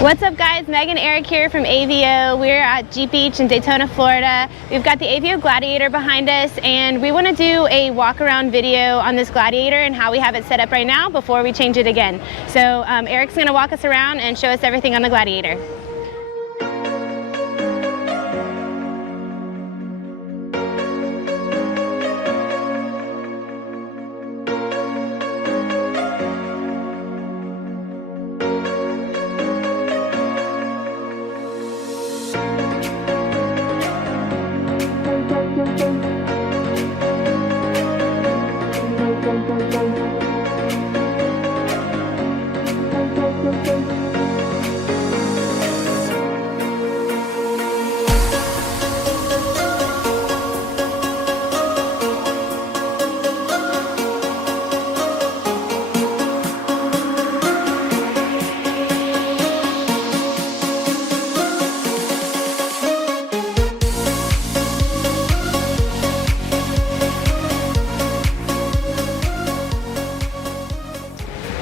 What's up guys, Meg and Eric here from AVO. We're at Jeep Beach in Daytona, Florida. We've got the AVO Gladiator behind us and we want to do a walk around video on this Gladiator and how we have it set up right now before we change it again. So Eric's going to walk us around and show us everything on the Gladiator.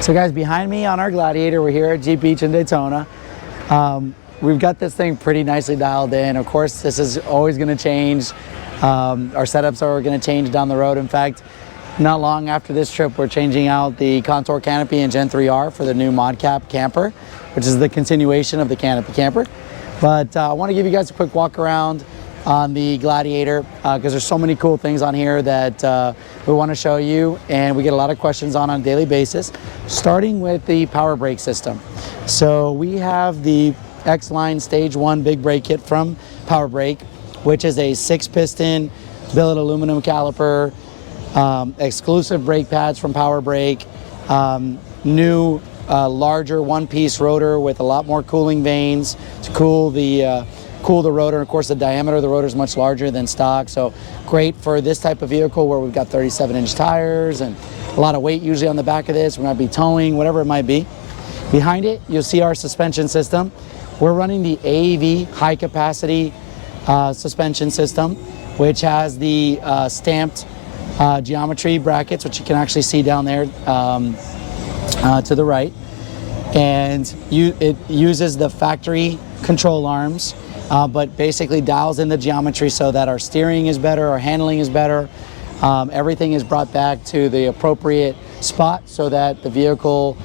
So guys, behind me on our Gladiator, we're here at Jeep Beach in Daytona. We've got this thing pretty nicely dialed in. Of course, this is always going to change. Our setups are going to change down the road. In fact, not long after this trip, we're changing out the Contour Canopy in Gen 3R for the new Mod Cap camper, which is the continuation of the Canopy camper. But I want to give you guys a quick walk around on the Gladiator because there's so many cool things on here that we want to show you, and we get a lot of questions on a daily basis, starting with the Powerbrake system. So we have the X-Lin Stage 1 big brake kit from Powerbrake, which is a 6-piston billet aluminum caliper, exclusive brake pads from Powerbrake, new larger one-piece rotor with a lot more cooling vanes to cool the rotor. Of course, the diameter of the rotor is much larger than stock, so great for this type of vehicle where we've got 37-inch tires and a lot of weight usually on the back of this. We might be towing, whatever it might be. Behind it, you'll see our suspension system. We're running the AV high-capacity suspension system, which has the stamped geometry brackets, which you can actually see down there to the right. And it uses the factory control arms, but basically dials in the geometry so that our steering is better, our handling is better. Everything is brought back to the appropriate spot so that the vehicle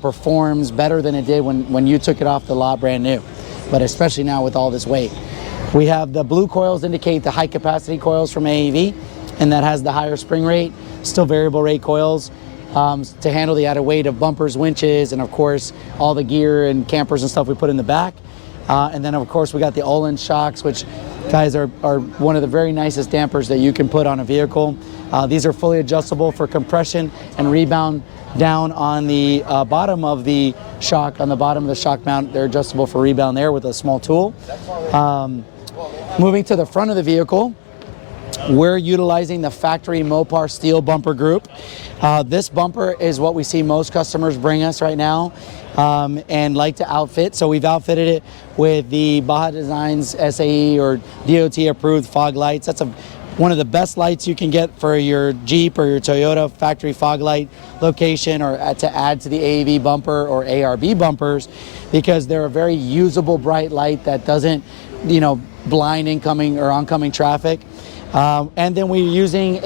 performs better than it did when you took it off the lot brand new, but especially now with all this weight. We have the blue coils indicate the high capacity coils from AAV, and that has the higher spring rate, still variable rate coils to handle the added weight of bumpers, winches, and of course all the gear and campers and stuff we put in the back. And then of course we got the Ohlins shocks, which guys are one of the very nicest dampers that you can put on a vehicle. These are fully adjustable for compression and rebound down on the bottom of the shock, on the bottom of the shock mount. They're adjustable for rebound there with a small tool. Moving to the front of the vehicle, we're utilizing the factory Mopar steel bumper group. This bumper is what we see most customers bring us right now and like to outfit. So we've outfitted it with the Baja Designs SAE or DOT approved fog lights. That's one of the best lights you can get for your Jeep or your Toyota factory fog light location, or to add to the AAV bumper or ARB bumpers, because they're a very usable bright light that doesn't, blind incoming or oncoming traffic. And then we're using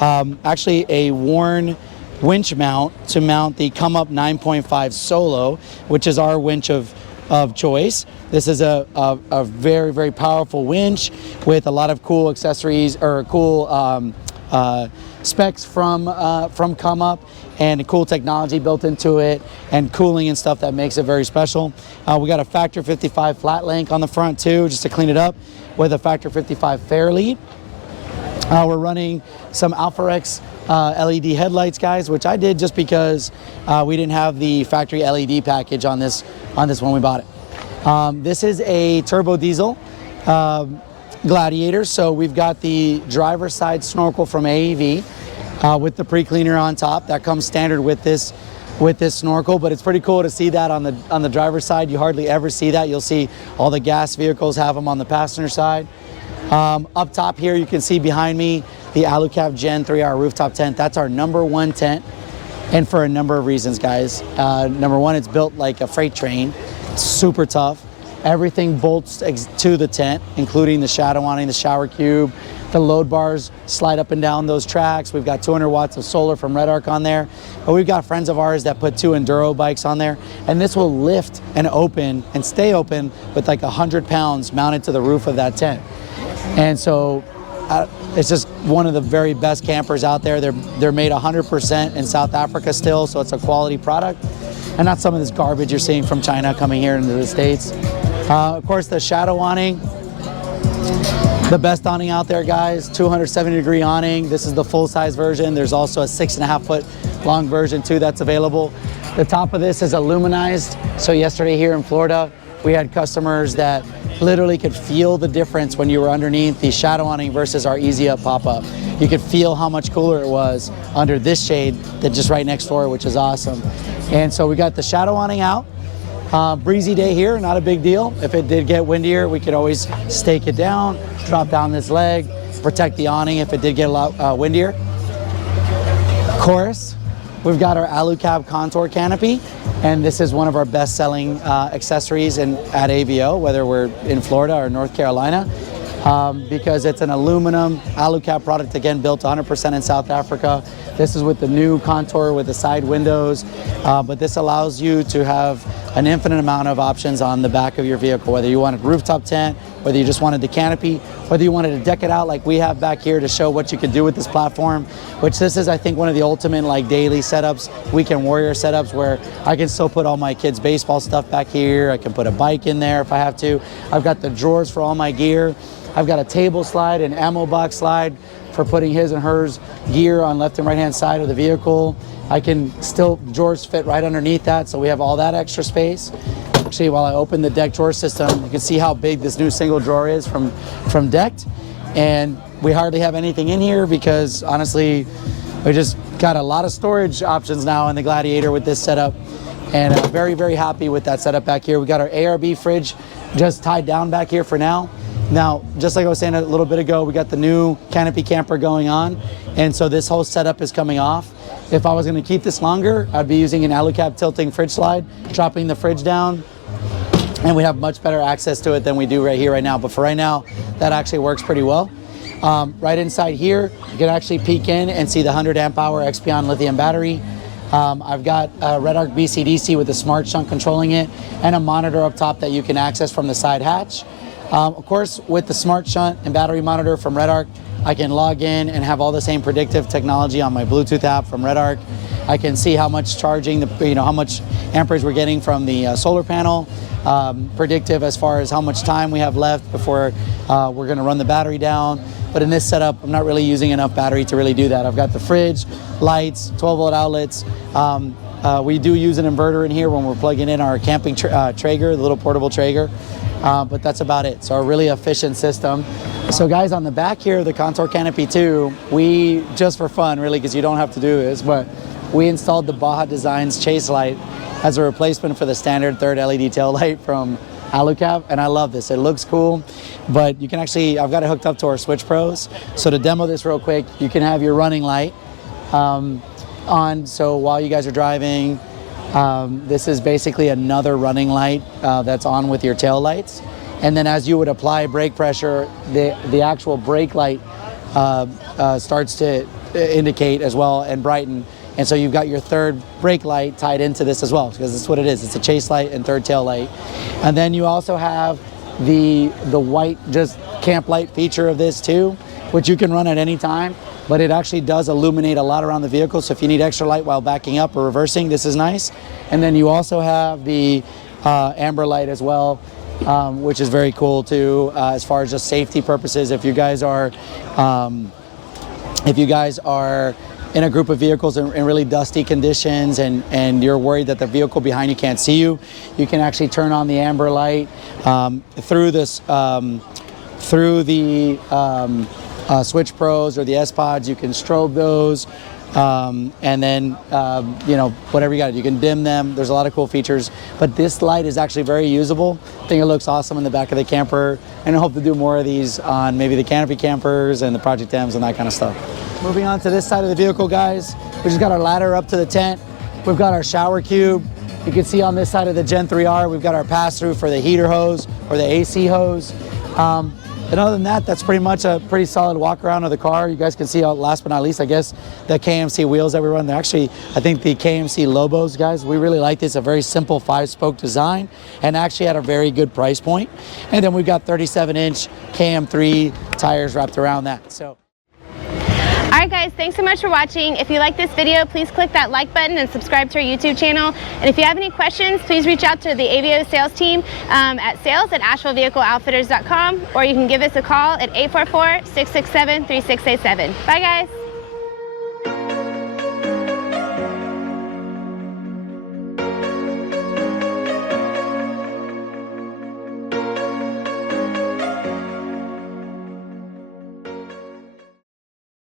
actually a worn winch mount to mount the Come Up 9.5 Solo, which is our winch of choice. This is a very, very powerful winch with a lot of cool accessories or cool specs from Come Up, and cool technology built into it, and cooling and stuff that makes it very special. We got a Factor 55 flat link on the front too, just to clean it up, with a Factor 55 fair lead. We're running some AlphaRex LED headlights, guys, which I did just because we didn't have the factory LED package on this when we bought it. This is a turbo diesel Gladiator, so we've got the driver's side snorkel from AAV with the pre-cleaner on top. That comes standard with this snorkel, but it's pretty cool to see that on the driver's side. You hardly ever see that. You'll see all the gas vehicles have them on the passenger side. Up top here, you can see behind me the Alu-Cab Gen 3R rooftop tent. That's our #1 tent, and for a number of reasons, guys. Number one, it's built like a freight train. super tough. Everything bolts to the tent, including the shadow awning, the shower cube. The load bars slide up and down those tracks. We've got 200 watts of solar from Red Arc on there. But we've got friends of ours that put 2 enduro bikes on there. And this will lift and open and stay open with like 100 pounds mounted to the roof of that tent. And so it's just one of the very best campers out there. They're made 100% in South Africa still, so it's a quality product. And not some of this garbage you're seeing from China coming here into the States. Of course, the shadow awning. The best awning out there, guys, 270-degree awning. This is the full-size version. There's also a 6.5-foot long version too that's available. The top of this is aluminized. So yesterday here in Florida, we had customers that literally could feel the difference when you were underneath the shadow awning versus our Easy Up pop-up. You could feel how much cooler it was under this shade than just right next door, which is awesome. And so we got the shadow awning out. Breezy day here, not a big deal. If it did get windier, we could always stake it down, drop down this leg, protect the awning if it did get a lot windier. Of course, we've got our Alu-Cab contour canopy, and this is one of our best-selling accessories at AVO, whether we're in Florida or North Carolina, because it's an aluminum Alu-Cab product, again, built 100% in South Africa. This is with the new contour with the side windows, but this allows you to have an infinite amount of options on the back of your vehicle, whether you wanted rooftop tent, whether you just wanted the canopy, whether you wanted to deck it out like we have back here to show what you could do with this platform, which this is, I think, one of the ultimate like daily setups, weekend warrior setups, where I can still put all my kids' baseball stuff back here. I can put a bike in there if I have to. I've got the drawers for all my gear. I've got a table slide, an ammo box slide for putting his and hers gear on left and right hand side of the vehicle. I can still, drawers fit right underneath that, so we have all that extra space. Actually, while I open the deck drawer system, you can see how big this new single drawer is from decked. And we hardly have anything in here because honestly, we just got a lot of storage options now in the Gladiator with this setup. And I'm very, very happy with that setup back here. We got our ARB fridge just tied down back here for now. Now, just like I was saying a little bit ago, we got the new Canopy camper going on, and so this whole setup is coming off. If I was going to keep this longer, I'd be using an Alu-Cab tilting fridge slide, dropping the fridge down, and we have much better access to it than we do right here right now. But for right now, that actually works pretty well. Right inside here, you can actually peek in and see the 100 amp hour Expion lithium battery. I've got a Red Arc BCDC with a smart shunt controlling it, and a monitor up top that you can access from the side hatch. Of course, with the smart shunt and battery monitor from Red Arc, I can log in and have all the same predictive technology on my Bluetooth app from Red Arc. I can see how much charging, how much amperage we're getting from the solar panel, predictive as far as how much time we have left before we're going to run the battery down. But in this setup, I'm not really using enough battery to really do that. I've got the fridge, lights, 12-volt outlets. We do use an inverter in here when we're plugging in our camping Traeger, the little portable Traeger. But that's about it. So a really efficient system. So guys, on the back here, the Contour Canopy 2, we, just for fun really, because you don't have to do this, but we installed the Baja Designs chase light as a replacement for the standard third LED tail light from Alu-Cab, and I love this. It looks cool, but you can actually, I've got it hooked up to our Switch Pros. So to demo this real quick, you can have your running light on, so while you guys are driving, this is basically another running light that's on with your tail lights. And then as you would apply brake pressure, the actual brake light starts to indicate as well and brighten. And so you've got your third brake light tied into this as well, because that's what it is. It's a chase light and third tail light. And then you also have the white just camp light feature of this too, which you can run at any time, but it actually does illuminate a lot around the vehicle. So if you need extra light while backing up or reversing, this is nice. And then you also have the amber light as well, which is very cool too, as far as just safety purposes. If you guys are in a group of vehicles in really dusty conditions and you're worried that the vehicle behind you can't see you, you can actually turn on the amber light through this through the Switch Pros or the S-Pods. You can strobe those, and then you know, whatever you got, you can dim them. There's a lot of cool features, but this light is actually very usable. I think it looks awesome in the back of the camper, and I hope to do more of these on maybe the Canopy campers and the Project M's and that kind of stuff. Moving on to this side of the vehicle, guys, we just got our ladder up to the tent. We've got our shower cube. You can see on this side of the Gen 3R, we've got our pass-through for the heater hose or the AC hose. And other than that, that's pretty much a pretty solid walk around of the car. You guys can see, last but not least, I guess, the KMC wheels that we run. They're actually, I think, the KMC Lobos, guys. We really like this. A very simple 5-spoke design and actually at a very good price point. And then we've got 37-inch KM3 tires wrapped around that. So. All right, guys, thanks so much for watching. If you like this video, please click that like button and subscribe to our YouTube channel. And if you have any questions, please reach out to the AVO sales team at sales@AshevilleVehicleOutfitters.com, or you can give us a call at 844-667-3687. Bye, guys.